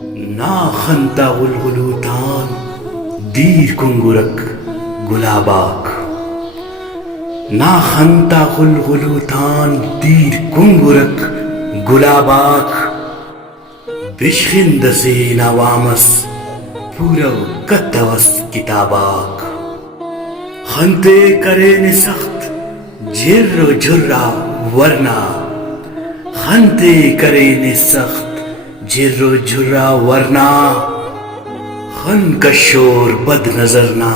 نا خنتا غلغلوتان دیر کنگرک گلاباک نا خنتا غلغلوتان دیر کنگرک گلاباک بشخند زین عوامس پورو کتوس کتاباک خنتے کرے سخت جر و جرا ورنہ خنتے کرے سخت جر و جرا ورنہ خن کا شور بد نظرنا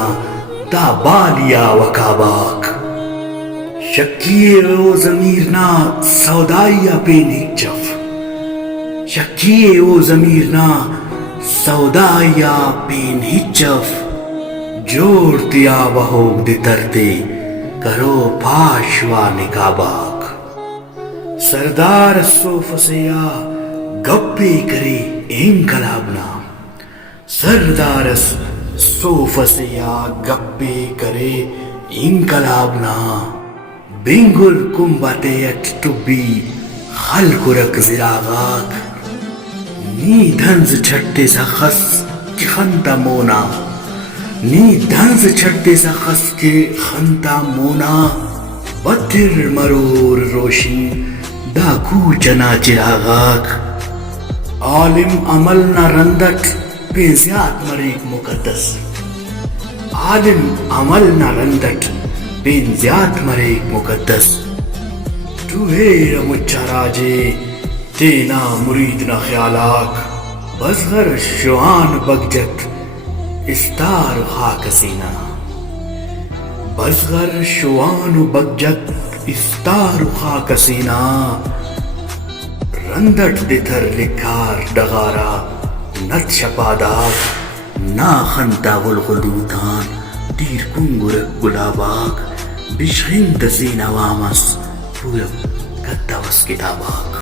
تا بالیا وکاباک شکیے او ضمیرنا سودائیا پہ نیچف شکیے او ضمیرنا سودائیا پہ نیچف جوڑتیا بہوگ دی ترتے کرو پاشوا نکاباک سردار صوف سیا گپے کرے انقلابنا سردار صوف سیا گپے کرے انقلابنا بنگل کمباتیت ٹبی خلقرک زراغاک نی دھنز چھٹے سا خس کی خنتا مونا نی دھنز چھٹے سا خس کے خنتا مونا بدر مرور روشن دا کوچنا چراغاک عالم عمل نہ رندٹ پہ زیاد مریک مقدس عالم عمل نہ رندٹ پہ زیاد مریک مقدس تو ہے مچا راجے تینا مرید نہ خیالاک بزغر شوان بگجت استار خاک سینہ بزغر شوان بگجت استار خاک سینہ رندٹ دیتر لکھار ڈغارا نت شپاداک نا خنتا غلغلوتان دیر کنگرک گلاباک بشخند زین عوامس پورم کتوس کتاباک